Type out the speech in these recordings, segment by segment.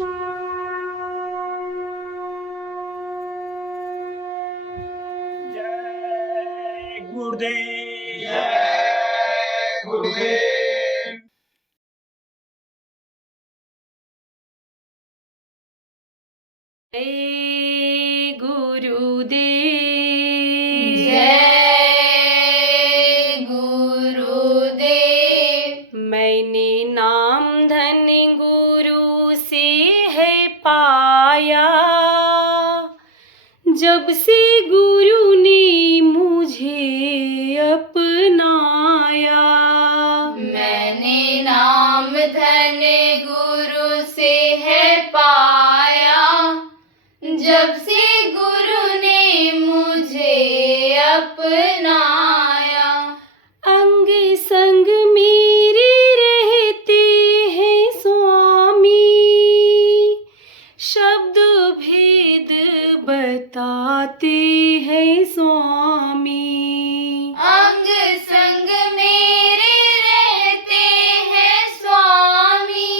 जय गुरुदेव। जय गुरुदेव। जय गुरुदेव। जय गुरुदेव। मैंने नाम धन गुरु से है पाया, जब से गुरु ने मुझे अपनाया। मैंने नाम धन गुरु से है पाया, जब से गुरु ने मुझे अपनाया। अंग संग मेरे रहते हैं स्वामी, शब्द भेद बताते हैं स्वामी। अंग संग मेरे रहते हैं स्वामी,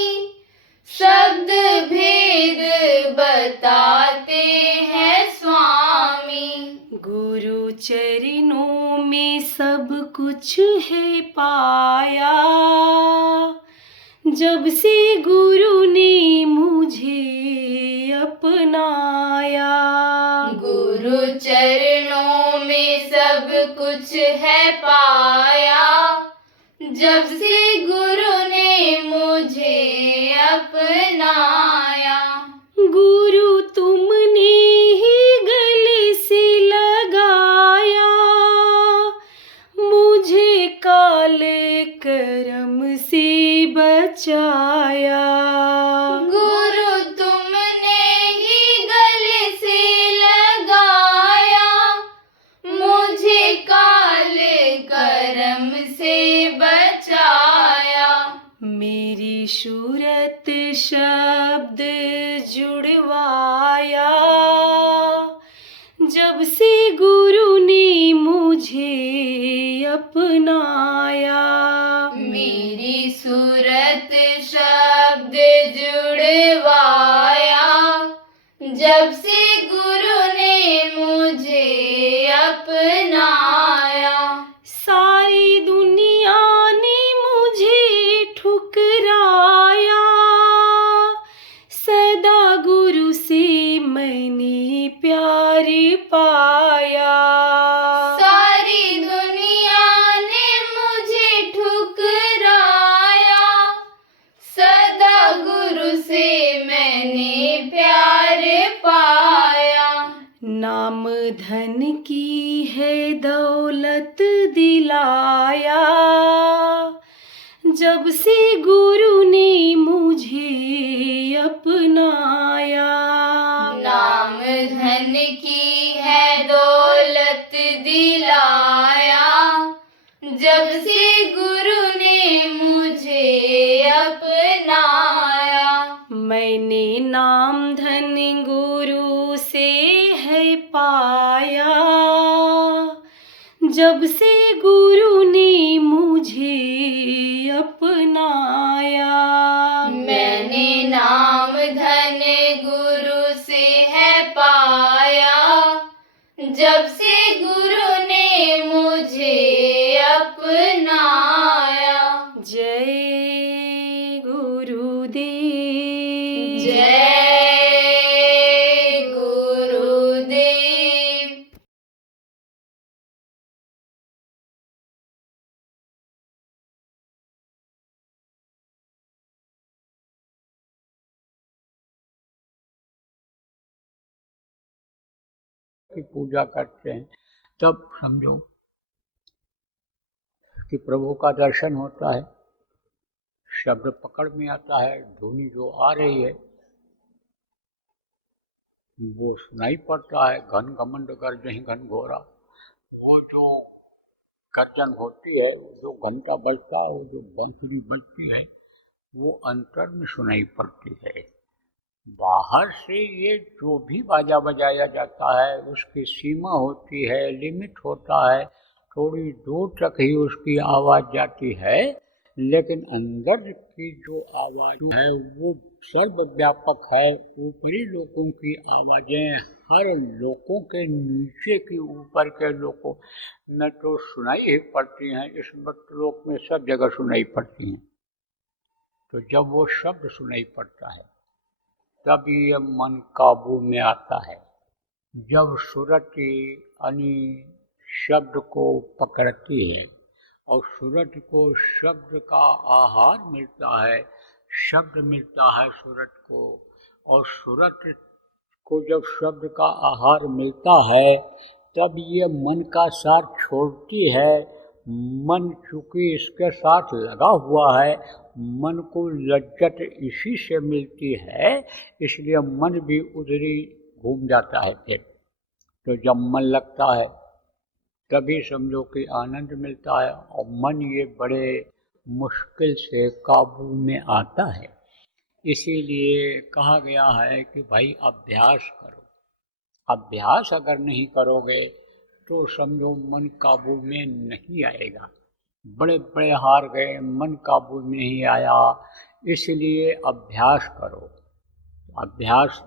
शब्द भेद बताते हैं स्वामी। गुरु चरणों में सब कुछ है पाया, जब से गुरु ने मुझे अपनाया। गुरु चरणों में सब कुछ है पाया, जब से गुरु ने मुझे अपनाया। गुरु तुमने ही गले से लगाया, मुझे काले कर्म से बचाया। गुरु तुमने ही गले से लगाया, मुझे काले कर्म से बचाया। मेरी सूरत शब्द जुड़वाया, जब से गुरु ने मुझे अपनाया। मेरी सूरत शब्द जुड़वाया, जब से गुरु ने मुझे अपनाया। सारी दुनिया ने मुझे ठुकराया, सदा गुरु से मैंने प्यार पाया। सारी दुनिया ने मुझे ठुकराया, सदा गुरु से मैंने प्यार पाया। नाम धन की है दौलत दिलाया, जब से गुरु ने मुझे अपनाया। नाम धन की है दौलत दिलाया, जब से गुरु ने मुझे अपनाया। मैंने नाम धन गुरु से है पाया, जब से गुरु ने मुझे अपनाया। मैंने नाम धन गुरु से है पाया, जब से गुरु ने मुझे अपनाया। जय गुरुदेव। जय गुरुदेव। की पूजा करते हैं तब समझो कि प्रभु का दर्शन होता है, शब्द पकड़ में आता है, धुनी जो आ रही है वो सुनाई पड़ता है। घन घमंड गर्जहि घन घोरा, वो जो गर्जन होती है, जो घंटा बजता है, वो जो बंसुरी बजती है, वो अंतर में सुनाई पड़ती है। बाहर से ये जो भी बाजा बजाया जाता है उसकी सीमा होती है, लिमिट होता है, थोड़ी दूर तक ही उसकी आवाज़ जाती है, लेकिन अंदर की जो आवाज़ है वो सर्वव्यापक है। ऊपरी लोगों की आवाज़ें हर लोगों के नीचे की ऊपर के लोगों में तो सुनाई ही पड़ती हैं, इस मृतलोक में सब जगह सुनाई पड़ती हैं। तो जब वो शब्द सुनाई पड़ता है तब ये मन काबू में आता है। जब सुरति यानी शब्द को पकड़ती है और सुरति को शब्द का आहार मिलता है, शब्द मिलता है सुरत को, और सुरत को जब शब्द का आहार मिलता है तब ये मन का साथ छोड़ती है। मन चूँकि इसके साथ लगा हुआ है, मन को लज्जत इसी से मिलती है, इसलिए मन भी उधर ही घूम जाता है। फिर तो जब मन लगता है तभी समझो कि आनंद मिलता है, और मन ये बड़े मुश्किल से काबू में आता है। इसीलिए कहा गया है कि भाई अभ्यास करो। अभ्यास अगर नहीं करोगे तो समझो मन काबू में नहीं आएगा। बड़े बड़े हार गए, मन काबू में नहीं आया, इसलिए अभ्यास करो। अभ्यास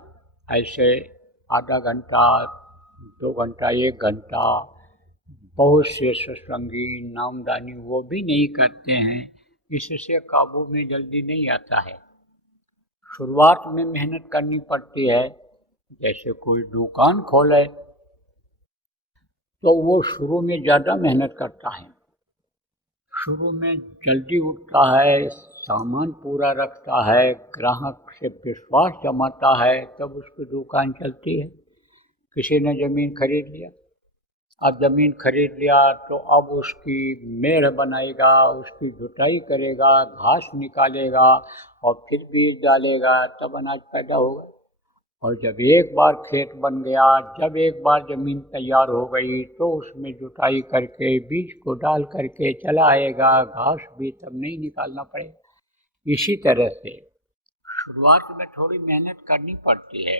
ऐसे आधा घंटा, 2 घंटा, 1 घंटा, बहुत से सत्संगी नामदानी वो भी नहीं करते हैं, इससे काबू में जल्दी नहीं आता है। शुरुआत में मेहनत करनी पड़ती है। जैसे कोई दुकान खोले तो वो शुरू में ज़्यादा मेहनत करता है, शुरू में जल्दी उठता है, सामान पूरा रखता है, ग्राहक से विश्वास जमाता है, तब उसकी दुकान चलती है। किसी ने ज़मीन खरीद लिया, अब ज़मीन खरीद लिया तो अब उसकी मेड़ बनाएगा, उसकी जुताई करेगा, घास निकालेगा और फिर बीज डालेगा, तब अनाज पैदा होगा। और जब एक बार खेत बन गया, जब एक बार ज़मीन तैयार हो गई तो उसमें जुताई करके बीज को डाल करके चला आएगा, घास भी तब नहीं निकालना पड़ेगा। इसी तरह से शुरुआत में थोड़ी मेहनत करनी पड़ती है।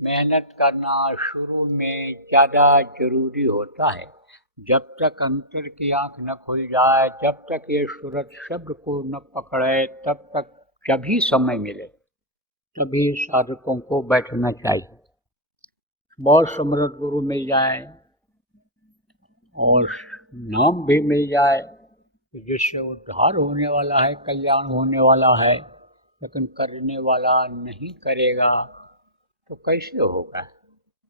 मेहनत करना शुरू में ज़्यादा ज़रूरी होता है। जब तक अंतर की आँख न खुल जाए, जब तक ये सूरत शब्द को न पकड़े, तब तक जब भी समय मिले तभी साधकों को बैठना चाहिए। बहुत समर्थ गुरु मिल जाए और नाम भी मिल जाए जिससे उद्धार होने वाला है, कल्याण होने वाला है, लेकिन करने वाला नहीं करेगा तो कैसे होगा।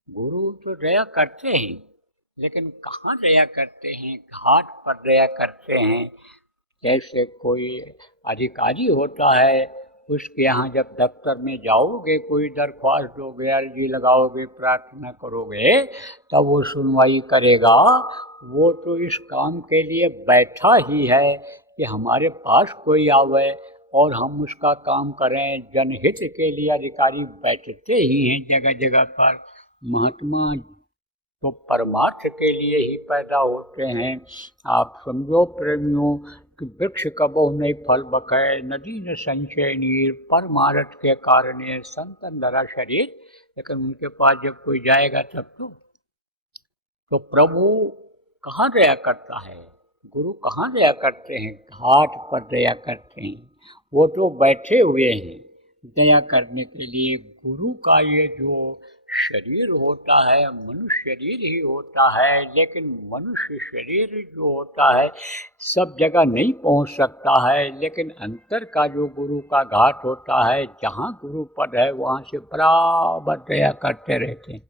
गुरु तो दया करते हैं, लेकिन कहाँ दया करते हैं? घाट पर दया करते हैं। जैसे कोई अधिकारी होता है, उसके यहाँ जब दफ्तर में जाओगे, कोई दरख्वास्त दोगे, अर्जी लगाओगे, प्रार्थना करोगे, तब वो सुनवाई करेगा। वो तो इस काम के लिए बैठा ही है कि हमारे पास कोई आवे और हम उसका काम करें। जनहित के लिए अधिकारी बैठते ही हैं जगह जगह पर। महात्मा तो परमार्थ के लिए ही पैदा होते हैं। आप समझो प्रेमियों कि वृक्ष कबहु नहीं फल बकै, नदी न संचय नीर, परमार्थ के कारण संतन धरा शरीर। लेकिन उनके पास जब कोई जाएगा तब तो प्रभु कहाँ दया करता है? गुरु कहाँ दया करते हैं? घाट पर दया करते हैं। वो तो बैठे हुए हैं दया करने के लिए। गुरु का ये जो शरीर होता है मनुष्य शरीर ही होता है, लेकिन मनुष्य शरीर जो होता है सब जगह नहीं पहुंच सकता है। लेकिन अंतर का जो गुरु का घाट होता है, जहाँ गुरु पद है वहाँ से बराबर दया करते रहते हैं,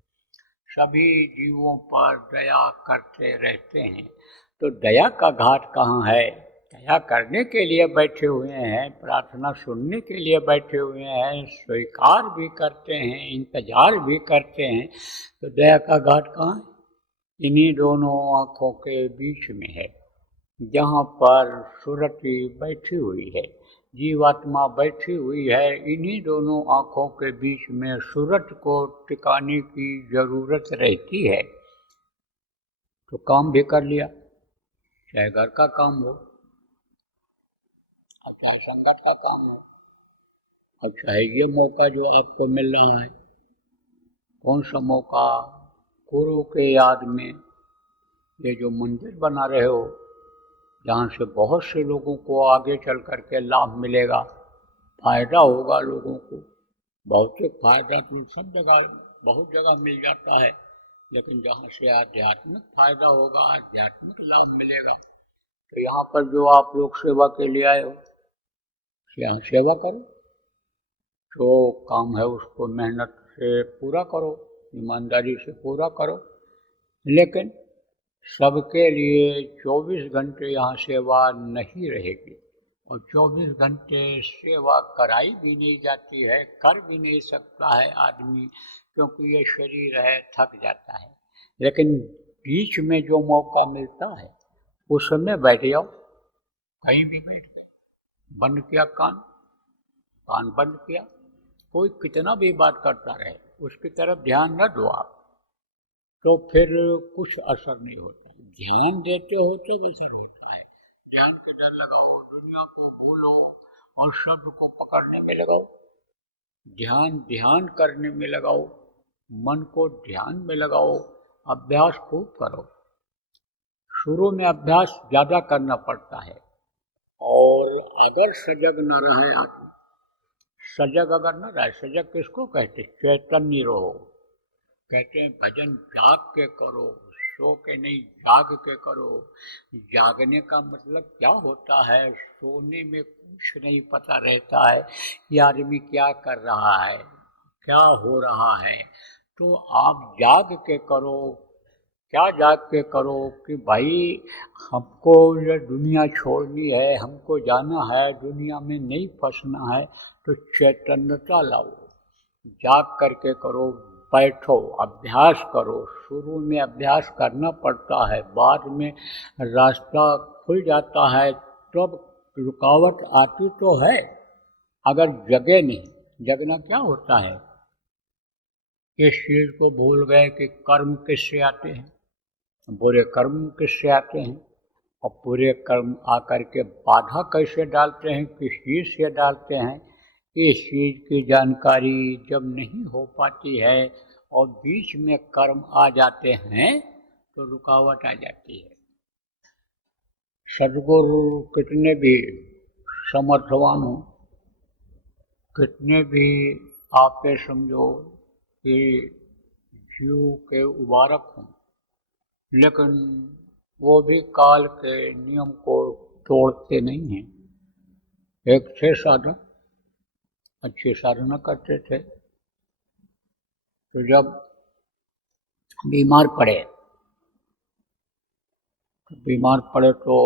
सभी जीवों पर दया करते रहते हैं। तो दया का घाट कहाँ है? दया करने के लिए बैठे हुए हैं, प्रार्थना सुनने के लिए बैठे हुए हैं, स्वीकार भी करते हैं, इंतजार भी करते हैं। तो दया का घाट कहाँ है? इन्हीं दोनों आँखों के बीच में है, जहाँ पर सुरति बैठी हुई है, जीवात्मा बैठी हुई है। इन्हीं दोनों आँखों के बीच में सुरत को टिकाने की ज़रूरत रहती है। तो काम भी कर लिया, चाहे घर का काम हो, अब चाहे संगत का काम हो, अब चाहे ये मौका जो आपको मिल रहा है। कौन सा मौका? गुरु के याद में ये जो मंदिर बना रहे हो, जहाँ से बहुत से लोगों को आगे चल कर के लाभ मिलेगा, फायदा होगा लोगों को। भौतिक फायदा तो सब जगह बहुत जगह मिल जाता है, लेकिन जहाँ से आध्यात्मिक फायदा होगा, आध्यात्मिक लाभ मिलेगा, तो यहाँ पर जो आप लोग सेवा के लिए आए हो, यहाँ सेवा करो। जो काम है उसको मेहनत से पूरा करो, ईमानदारी से पूरा करो, लेकिन सबके लिए 24 घंटे यहाँ सेवा नहीं रहेगी, और 24 घंटे सेवा कराई भी नहीं जाती है, कर भी नहीं सकता है आदमी, क्योंकि ये शरीर है, थक जाता है। लेकिन बीच में जो मौका मिलता है उस समय बैठ जाओ, कहीं भी बैठ जाओ, बंद किया कान बंद किया, कोई कितना भी बात करता रहे उसकी तरफ ध्यान न दो आप, तो फिर कुछ असर नहीं होता। ध्यान देते हो तो असर होता है। ध्यान के डर लगाओ, दुनिया को भूलो और शब्द को पकड़ने में लगाओ, ध्यान करने में लगाओ, मन को ध्यान में लगाओ, अभ्यास खूब करो। शुरू में अभ्यास ज़्यादा करना पड़ता है, और अगर सजग न रहे आदमी, सजग अगर न रहे, सजग किसको कहते? चैतन्य रहो। कहते हैं भजन जाग के करो, सो के नहीं, जाग के करो। जागने का मतलब क्या होता है? सोने में कुछ नहीं पता रहता है कि आदमी क्या कर रहा है, क्या हो रहा है। तो आप जाग के करो। क्या जाग के करो? कि भाई हमको ये दुनिया छोड़नी है, हमको जाना है, दुनिया में नहीं फंसना है, तो चैतन्यता लाओ। जाग करके करो, बैठो, अभ्यास करो। शुरू में अभ्यास करना पड़ता है, बाद में रास्ता खुल जाता है, तब रुकावट आती तो है। अगर जगे नहीं, जगना क्या होता है? इस चीज़ को भूल गए कि कर्म किससे आते हैं, बुरे कर्म किससे आते हैं, और बुरे कर्म आकर के बाधा कैसे डालते हैं, किस चीज़ से डालते हैं। इस चीज़ की जानकारी जब नहीं हो पाती है और बीच में कर्म आ जाते हैं तो रुकावट आ जाती है। सद्गुरु कितने भी समर्थवान हो, कितने भी आप ये समझो कि जीव के उबारक हों, लेकिन वो भी काल के नियम को तोड़ते नहीं हैं। एक थे साधक, अच्छी साधना करते थे, तो जब बीमार पड़े तो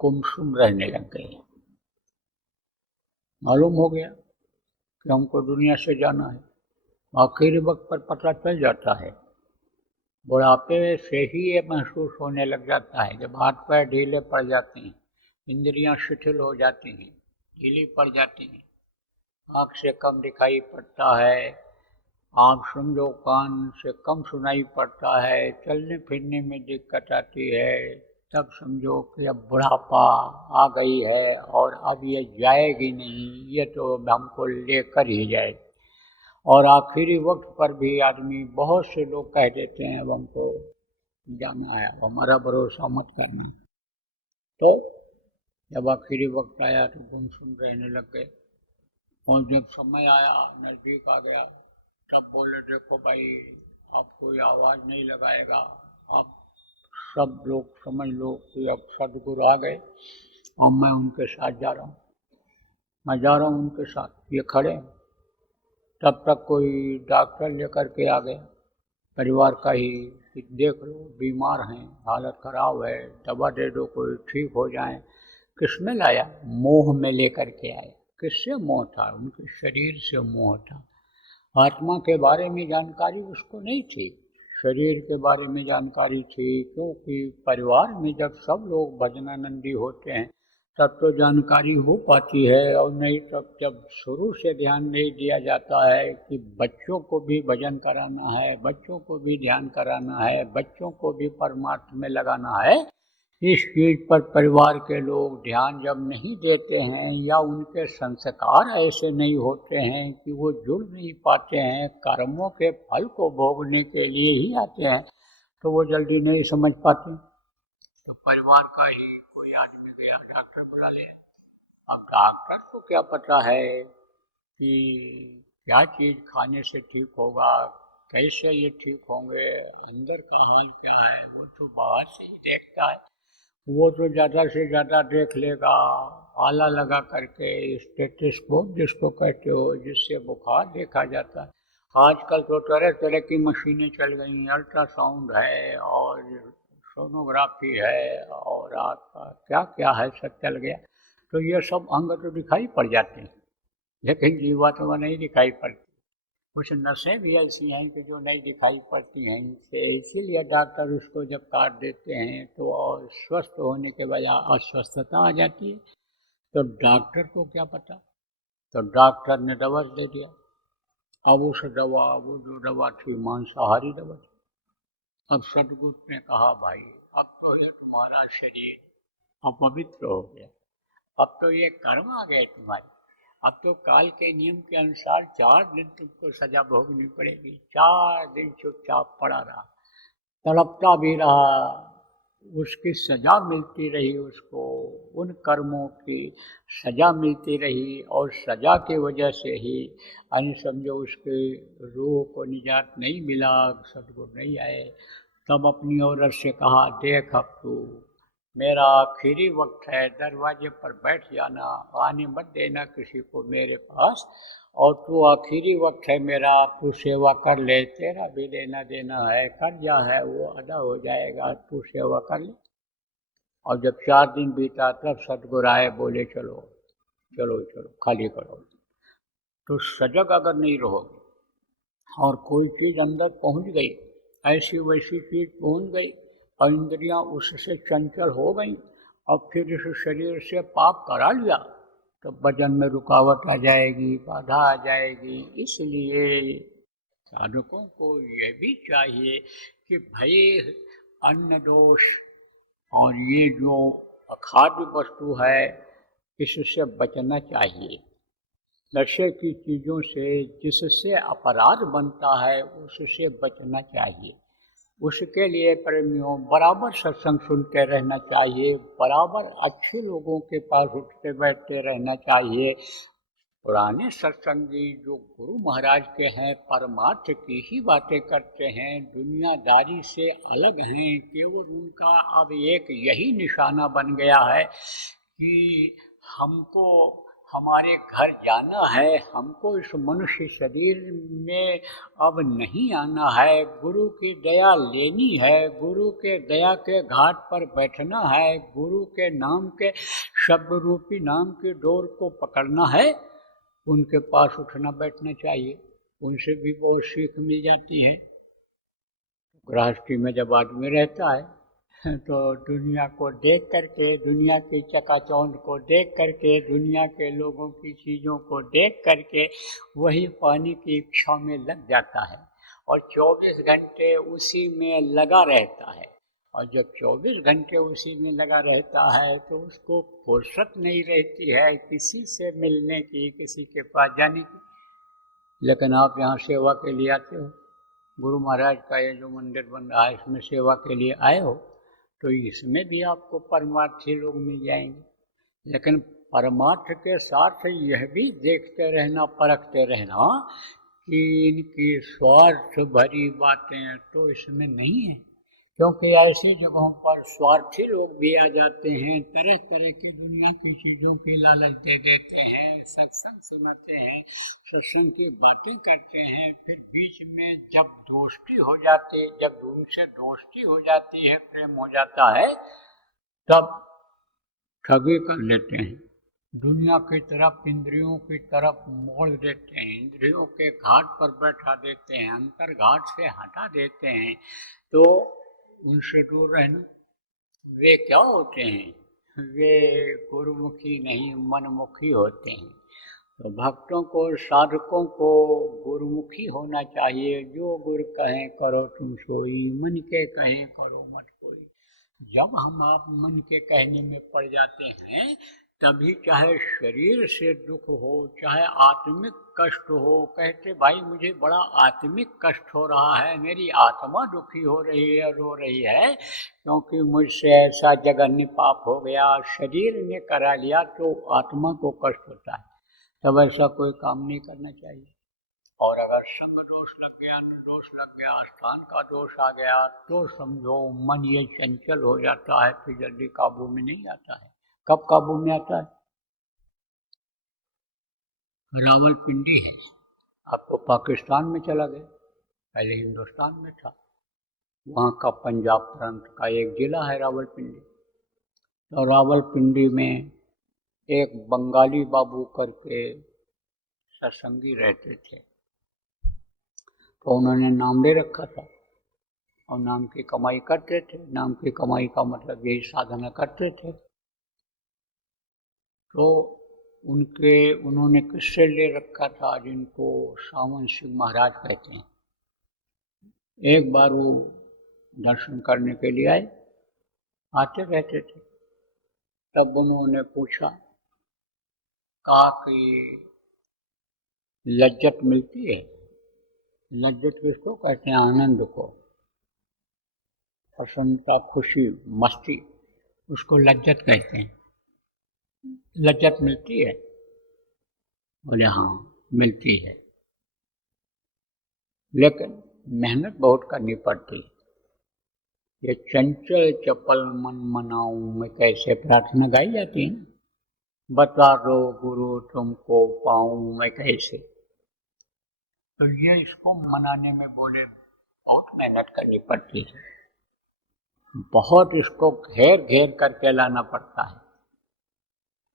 गुमसुम रहने लग गए। मालूम हो गया कि हमको दुनिया से जाना है। आखिरी वक्त पर पता चल जाता है, बुढ़ापे से ही ये महसूस होने लग जाता है। जब हाथ पैर ढीले पड़ जाते हैं, इंद्रियां शिथिल हो जाती हैं, ढीली पड़ जाती हैं, आँख से कम दिखाई पड़ता है, आप समझो कान से कम सुनाई पड़ता है, चलने फिरने में दिक्कत आती है, तब समझो कि अब बुढ़ापा आ गई है और अब ये जाएगी नहीं, ये तो हमको लेकर ही जाए। और आखिरी वक्त पर भी आदमी, बहुत से लोग कह देते हैं अब हमको जाना है, हमारा भरोसा मत करना। तो जब आखिरी वक्त आया तो गुमसुम रहने लग गए, और जब समय आया, नज़दीक आ गया, तब बोले देखो भाई अब कोई आवाज़ नहीं लगाएगा, अब सब लोग समझ लो कि अब सद्गुरु आ गए और मैं उनके साथ जा रहा हूँ, मैं जा रहा हूँ उनके साथ। ये खड़े हैं। तब तक कोई डॉक्टर लेकर के आ गया, परिवार का ही, कि देख लो बीमार हैं, हालत ख़राब है, दवा दे दो कोई ठीक हो जाए। किसमें लाया? मोह में लेकर के आया। किससे मोह था? उनके शरीर से मोह था। आत्मा के बारे में जानकारी उसको नहीं थी, शरीर के बारे में जानकारी थी, क्योंकि परिवार में जब सब लोग भजनानंदी होते हैं तब तो जानकारी हो पाती है, और नहीं तब जब शुरू से ध्यान नहीं दिया जाता है कि बच्चों को भी भजन कराना है, बच्चों को भी ध्यान कराना है, बच्चों को भी परमार्थ में लगाना है, इस चीज़ पर परिवार के लोग ध्यान जब नहीं देते हैं, या उनके संस्कार ऐसे नहीं होते हैं कि वो जुड़ नहीं पाते हैं, कर्मों के फल को भोगने के लिए ही आते हैं, तो वो जल्दी नहीं समझ पाते। तो परिवार का ही कोई आदमी गया, डॉक्टर बुला ले। अब डॉक्टर को क्या पता है कि क्या चीज़ खाने से ठीक होगा, कैसे ये ठीक होंगे, अंदर का हाल क्या है, वो तो बाहर से ही देखता है। वो तो ज़्यादा से ज़्यादा देख लेगा आला लगा करके, स्टेथोस्कोप जिसको कहते हो, जिससे बुखार देखा जाता है। आजकल तो तरह तरह की मशीनें चल गई, अल्ट्रासाउंड है और सोनोग्राफी है और आपका क्या क्या है, सब चल गया। तो ये सब अंग तो दिखाई पड़ जाते हैं, लेकिन जीवात्मा नहीं दिखाई पड़ती। कुछ नसें भी ऐसी हैं कि जो नहीं दिखाई पड़ती हैं इनसे, इसीलिए डॉक्टर उसको जब काट देते हैं तो और स्वस्थ होने के बजाय अस्वस्थता आ जाती है। तो डॉक्टर को क्या पता, तो डॉक्टर ने दवा दे दिया। अब उस दवा, वो जो दवा थी मांसाहारी दवा थी। अब सदगुरु ने कहा भाई अब तो ये तुम्हारा शरीर अपवित्र हो गया, अब तो ये कर्म आ गए तुम्हारे, अब तो काल के नियम के अनुसार 4 दिन तुमको सजा भोगनी पड़ेगी। 4 दिन चुपचाप पड़ा रहा, तड़पता भी रहा, उसकी सजा मिलती रही उसको, उन कर्मों की सजा मिलती रही और सजा की वजह से ही यानी समझो उसके रूह को निजात नहीं मिला, सदगुरु नहीं आए। तब अपनी औरत से कहा देख अब तू मेरा आखिरी वक्त है, दरवाजे पर बैठ जाना, आने मत देना किसी को मेरे पास, और तू आखिरी वक्त है मेरा, तू सेवा कर ले, तेरा भी लेना देना है, कर्जा है वो अदा हो जाएगा, तू सेवा कर ले। और जब 4 दिन बीता तब सदगुरु आए, बोले चलो चलो चलो खाली करो। तो सजग अगर नहीं रहोगे और कोई चीज़ अंदर पहुंच गई, ऐसी वैसी चीज़ पहुंच गई और इंद्रियां उससे चंचल हो गई और फिर इस शरीर से पाप करा लिया, तो वजन में रुकावट आ जाएगी, बाधा आ जाएगी। इसलिए साधकों को ये भी चाहिए कि भाई अन्न दोष और ये जो अखाद्य वस्तु है इससे बचना चाहिए। नशे की चीज़ों से जिससे अपराध बनता है उससे बचना चाहिए। उसके लिए प्रेमियों बराबर सत्संग सुनते रहना चाहिए, बराबर अच्छे लोगों के पास उठते बैठते रहना चाहिए। पुराने सत्संगी जो गुरु महाराज के हैं परमार्थ की ही बातें करते हैं, दुनियादारी से अलग हैं, केवल उनका अब एक यही निशाना बन गया है कि हमको हमारे घर जाना है, हमको इस मनुष्य शरीर में अब नहीं आना है, गुरु की दया लेनी है, गुरु के दया के घाट पर बैठना है, गुरु के नाम के शब्द रूपी नाम की डोर को पकड़ना है, उनके पास उठना बैठना चाहिए। उनसे भी बहुत सीख मिल जाती है। गृहस्थी में जब आदमी रहता है तो दुनिया को देख करके, दुनिया की चकाचौंध को देख करके, दुनिया के लोगों की चीज़ों को देख करके वही पाने की इच्छा में लग जाता है और 24 घंटे उसी में लगा रहता है। और जब 24 घंटे उसी में लगा रहता है तो उसको फुर्सत नहीं रहती है किसी से मिलने की, किसी के पास जाने की। लेकिन आप यहाँ सेवा के लिए आते हो, गुरु महाराज का ये जो मंदिर बन रहा है इसमें सेवा के लिए आए हो, तो इसमें भी आपको परमार्थी लोग मिल जाएंगे। लेकिन परमार्थ के साथ यह भी देखते रहना, परखते रहना कि इनकी स्वार्थ भरी बातें तो इसमें नहीं है, क्योंकि ऐसी जगहों पर स्वार्थी लोग भी आ जाते हैं, तरह तरह के दुनिया की चीज़ों की लालच दे देते हैं, सत्संग सुनाते हैं, सत्संग की बातें करते हैं, फिर बीच में जब उनसे दोस्ती हो जाती है, प्रेम हो जाता है, तब ठगी कर लेते हैं, दुनिया की तरफ, इंद्रियों की तरफ मोड़ देते हैं, इंद्रियों के घाट पर बैठा देते हैं, अंतर घाट से हटा देते हैं। तो उनसे दूर रहना। वे क्या होते हैं? वे गुरुमुखी नहीं मनमुखी होते हैं। तो भक्तों को, साधकों को गुरुमुखी होना चाहिए। जो गुरु कहें करो तुम सोई, मन के कहें करो मत कोई। जब हम आप मन के कहने में पड़ जाते हैं तभी चाहे शरीर से दुख हो, चाहे आत्मिक कष्ट हो, कहते भाई मुझे बड़ा आत्मिक कष्ट हो रहा है, मेरी आत्मा दुखी हो रही है, रो रही है, क्योंकि मुझसे ऐसा जघन्य पाप हो गया, शरीर ने करा लिया, तो आत्मा को कष्ट होता है। तब ऐसा कोई काम नहीं करना चाहिए। और अगर संग दोष लग गया, दोष लग गया, स्थान का दोष आ गया, तो समझो मन ये चंचल हो जाता है, फिर जल्दी काबू में नहीं आता है। कब काबू में आता है? रावलपिंडी है, अब तो पाकिस्तान में चला गया, पहले हिंदुस्तान में था। वहाँ का पंजाब प्रांत का एक जिला है रावलपिंडी। तो रावलपिंडी में एक बंगाली बाबू करके सत्संगी रहते थे, तो उन्होंने नाम ले रखा था और नाम की कमाई करते थे। नाम की कमाई का मतलब यही साधना करते थे। तो उन्होंने किससे ले रखा था, जिनको सावन सिंह महाराज कहते हैं। एक बार वो दर्शन करने के लिए आए, आते रहते थे। तब उन्होंने पूछा, कहा कि लज्जत मिलती है। लज्जत किसको कहते हैं? आनंद को, प्रसन्नता, खुशी, मस्ती, उसको लज्जत कहते हैं। लज्जत मिलती है? बोले हाँ मिलती है, लेकिन मेहनत बहुत करनी पड़ती है। ये चंचल चपल मन मनाऊं मैं कैसे, प्रार्थना गाई जाती है, बता दो गुरु तुमको पाऊं मैं कैसे। तो ये इसको मनाने में बोले बहुत मेहनत करनी पड़ती है, बहुत इसको घेर घेर करके लाना पड़ता है।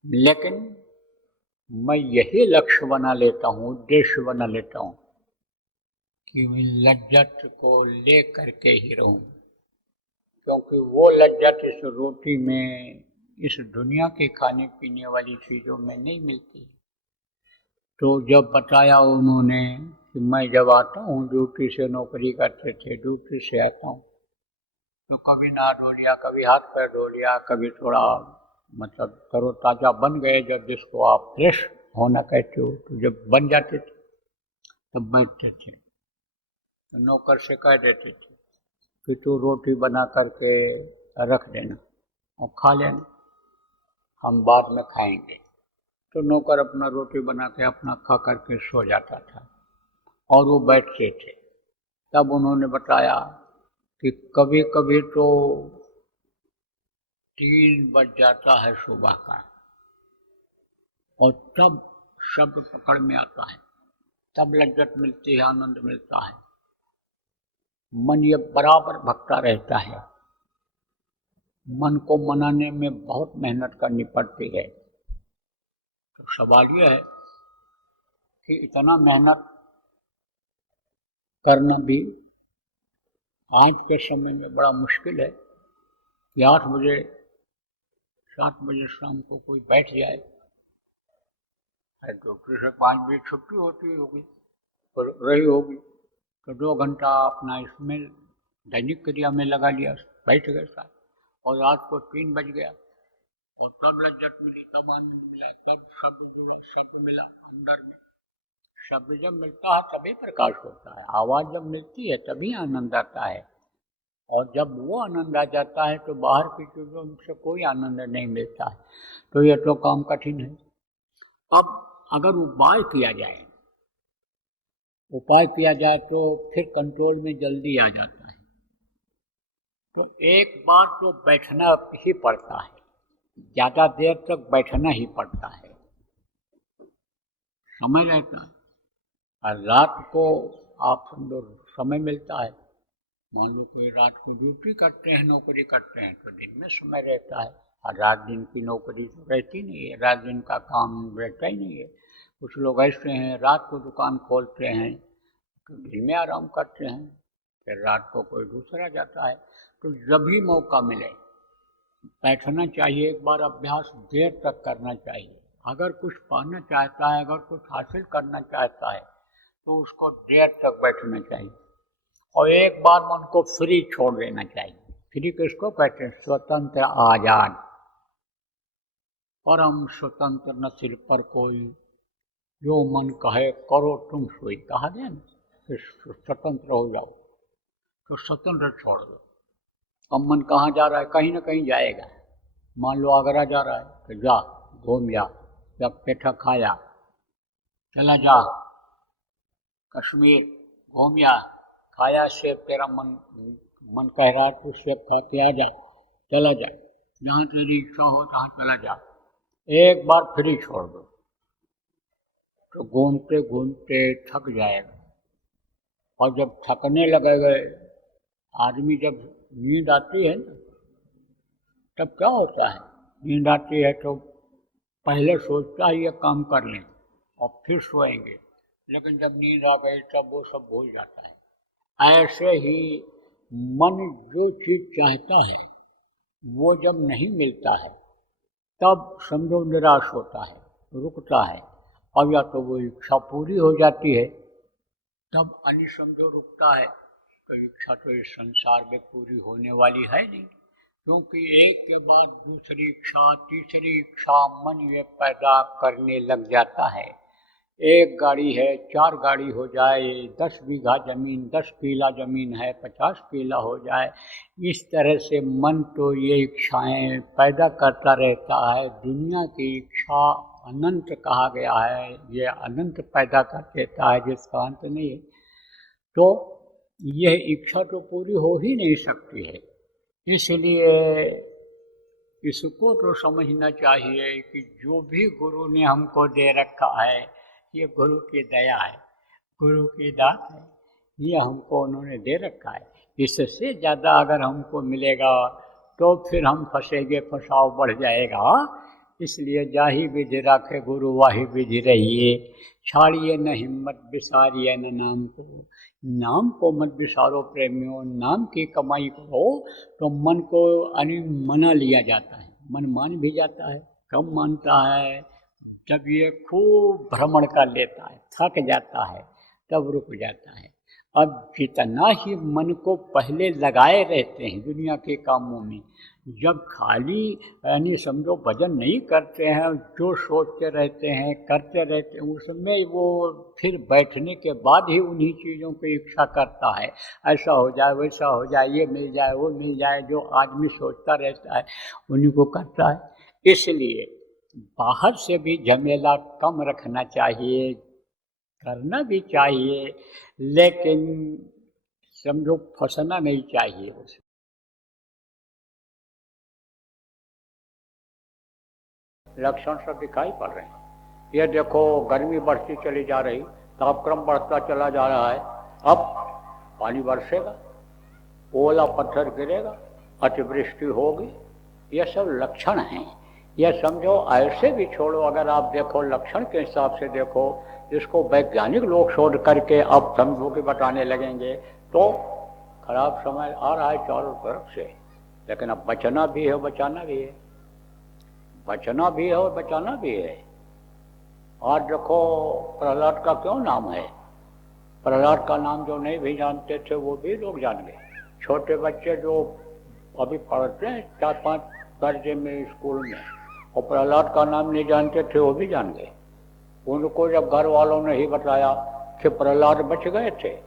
लेकिन मैं यही लक्ष्य बना लेता हूँ, उद्देश्य बना लेता हूँ कि मैं लज्जत को ले करके ही रहूं, क्योंकि वो लज्जत इस रोटी में, इस दुनिया के खाने पीने वाली चीज़ों में नहीं मिलती। तो जब बताया उन्होंने कि मैं जब आता हूँ, ड्यूटी से नौकरी करते थे, ड्यूटी से आता हूँ तो कभी नहा धो लिया, कभी हाथ पैर धो लिया, कभी थोड़ा मतलब तरोताज़ा बन गए, जब जिसको आप फ्रेश होना कहते हो, तो जब बन जाते थे तब बैठते थे। तो नौकर से कह देते थे कि तू रोटी बना करके रख देना और खा लेना, हम बाद में खाएंगे। तो नौकर अपना रोटी बना के अपना खा करके सो जाता था और वो बैठते थे। तब उन्होंने बताया कि कभी कभी तो 3 बज जाता है सुबह का, और तब शब्द पकड़ में आता है, तब लज्जत मिलती है, आनंद मिलता है। मन ये बराबर भटका रहता है। मन को मनाने में बहुत मेहनत करनी पड़ती है। तो सवाल ये है कि इतना मेहनत करना भी आज के समय में बड़ा मुश्किल है कि 8 बजे 7 बजे शाम को कोई बैठ जाए, डॉक्टर से 5 बजे छुट्टी होती होगी रही होगी, तो 2 घंटा अपना इसमें दैनिक क्रिया में लगा लिया, बैठ गए साथ, और रात को 3 बज गया और तब लज्जत मिली, तब आनंद मिला, तब शब्द मिला अंदर में। शब्द जब मिलता है तभी प्रकाश होता है, आवाज़ जब मिलती है तभी आनंद आता है, और जब वो आनंद आ जाता है तो बाहर की चीज़ों से कोई आनंद नहीं मिलता है। तो ये तो काम कठिन है। अब अगर उपाय किया जाए तो फिर कंट्रोल में जल्दी आ जाता है। तो एक बार तो बैठना ही पड़ता है, ज़्यादा देर तक बैठना ही पड़ता है, समय रहता है। और रात को आप समझो समय मिलता है, मान लो कोई रात को ड्यूटी करते हैं, नौकरी करते हैं, तो दिन में समय रहता है, और रात दिन की नौकरी तो रहती नहीं है, रात दिन का काम रहता ही नहीं है। कुछ लोग ऐसे हैं रात को दुकान खोलते हैं तो दिन में आराम करते हैं, फिर रात को कोई दूसरा जाता है। तो जब भी मौका मिले बैठना चाहिए, एक बार अभ्यास देर तक करना चाहिए। अगर कुछ पाना चाहता है, अगर कुछ हासिल करना चाहता है तो उसको देर तक बैठना चाहिए, और एक बार मन को फ्री छोड़ देना चाहिए। फ्री किसको कहते हैं? स्वतंत्र, आजाद, परम स्वतंत्र, न सिर पर कोई, जो मन कहे करो तुम सोई। कहा गया ना कि स्वतंत्र हो जाओ, तो स्वतंत्र छोड़ दो। अब मन कहाँ जा रहा है? कहीं ना कहीं जाएगा। मान लो आगरा जा रहा है तो जा, घूम जा, जब पेठा खाया चला जा कश्मीर घूमिया, खाया सेब, तेरा मन कह रहा तो सेब खा के आ जा, चला जा, जहाँ तेरी इच्छा हो तहाँ चला जा। एक बार फ्री छोड़ दो तो घूमते घूमते थक जाएगा, और जब थकने लगेगा, आदमी जब नींद आती है ना, तब क्या होता है, नींद आती है तो पहले सोचता है ये काम कर लें और फिर सोएंगे, लेकिन जब नींद आ गई तब वो सब भूल जाता है। ऐसे ही मन जो चीज़ चाहता है वो जब नहीं मिलता है तब समझो निराश होता है, रुकता है, और या तो वो इच्छा पूरी हो जाती है तब अन्य समझो रुकता है। तो इच्छा तो इस संसार में पूरी होने वाली है नहीं, क्योंकि एक के बाद दूसरी इच्छा, तीसरी इच्छा मन में पैदा करने लग जाता है। एक गाड़ी है, 4 गाड़ी हो जाए, 10 बीघा जमीन, 10 किला जमीन है, 50 किला हो जाए, इस तरह से मन तो ये इच्छाएं पैदा करता रहता है। दुनिया की इच्छा अनंत कहा गया है, ये अनंत पैदा कर देता है जिसका अंत नहीं है। तो यह इच्छा तो पूरी हो ही नहीं सकती है, इसलिए इसको तो समझना चाहिए कि जो भी गुरु ने हमको दे रखा है ये गुरु की दया है, गुरु की दात है, ये हमको उन्होंने दे रखा है। इससे ज़्यादा अगर हमको मिलेगा तो फिर हम फंसेंगे, फंसाव बढ़ जाएगा। इसलिए जाही विधि राखे गुरु वाही विधि रहिए, छाड़िए न हिम्मत बिसारिए न नाम को, नाम को मत बिसारो प्रेमियों, नाम की कमाई करो। तो मन को मना लिया जाता है, मन मान भी जाता है, कम मानता है जब ये खूब भ्रमण कर लेता है, थक जाता है, तब रुक जाता है। अब जितना ही मन को पहले लगाए रहते हैं दुनिया के कामों में, जब खाली यानी समझो भजन नहीं करते हैं, जो सोचते रहते हैं, करते रहते हैं, उसमें वो फिर बैठने के बाद ही उन्हीं चीज़ों की इच्छा करता है, ऐसा हो जाए, वैसा हो जाए, ये मिल जाए, वो मिल जाए, जो आदमी सोचता रहता है उन्हीं को करता है। इसलिए बाहर से भी झमेला कम रखना चाहिए, करना भी चाहिए, लेकिन समझो फंसना नहीं चाहिए उसमें। लक्षण सब दिखाई पड़ रहे हैं। ये देखो गर्मी बढ़ती चली जा रही, तापक्रम बढ़ता चला जा रहा है, अब पानी बरसेगा, ओला पत्थर गिरेगा, अतिवृष्टि होगी, ये सब लक्षण हैं। यह समझो ऐसे भी छोड़ो, अगर आप देखो लक्षण के हिसाब से देखो, जिसको वैज्ञानिक लोग शोध करके अब समझो कि बताने लगेंगे, तो खराब समय आ रहा है चारों तरफ से, लेकिन अब बचना भी है, बचाना भी है, बचना भी है और बचाना भी है। और देखो प्रहलाद का क्यों नाम है, प्रहलाद का नाम जो नहीं भी जानते थे वो भी लोग जान गए। छोटे बच्चे जो अभी पढ़ते हैं 4-5 दर्जे में स्कूल में, और प्रहलाद का नाम नहीं जानते थे वो भी जान गए। उनको जब घर वालों ने ही बताया कि प्रहलाद बच गए थे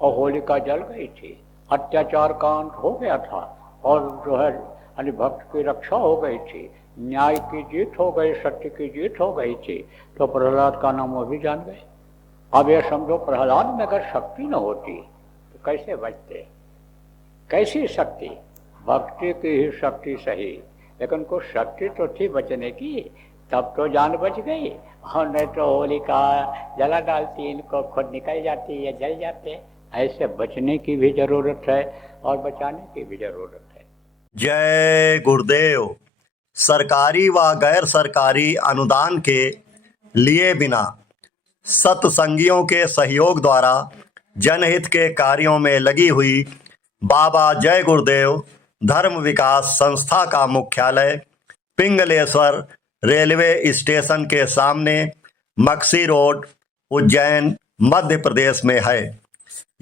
और होलिका जल गई थी, अत्याचार का अंत हो गया था, और जो है यानी भक्त की रक्षा हो गई थी, न्याय की जीत हो गई, सत्य की जीत हो गई थी, तो प्रहलाद का नाम वो भी जान गए। अब ये समझो प्रहलाद में अगर शक्ति न होती तो कैसे बचते, कैसी शक्ति, भक्ति की ही शक्ति सही, लेकिन कुछ शक्ति तो थी बचने की, तब तो जान बच गई, और नहीं तो होलिका जला डालती, इनको खुद निकल जाती है, जल जाते। ऐसे बचने की भी जरूरत है और बचाने की भी जरूरत है। जय गुरुदेव। सरकारी व गैर सरकारी अनुदान के लिए बिना सत्संगियों के सहयोग द्वारा जनहित के कार्यों में लगी हुई बाबा जय गुरुदेव धर्म विकास संस्था का मुख्यालय पिंगलेश्वर रेलवे स्टेशन के सामने मक्सी रोड, उज्जैन, मध्य प्रदेश में है।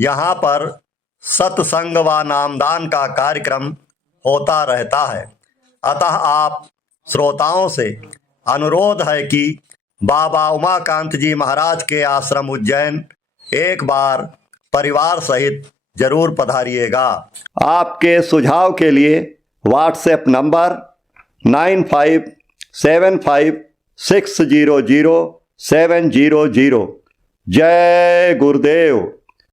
यहाँ पर सत्संग व नामदान का कार्यक्रम होता रहता है। अतः आप श्रोताओं से अनुरोध है कि बाबा उमाकांत जी महाराज के आश्रम उज्जैन एक बार परिवार सहित जरूर पधारिएगा। आपके सुझाव के लिए व्हाट्सएप नंबर 95756002 700। जय गुरुदेव।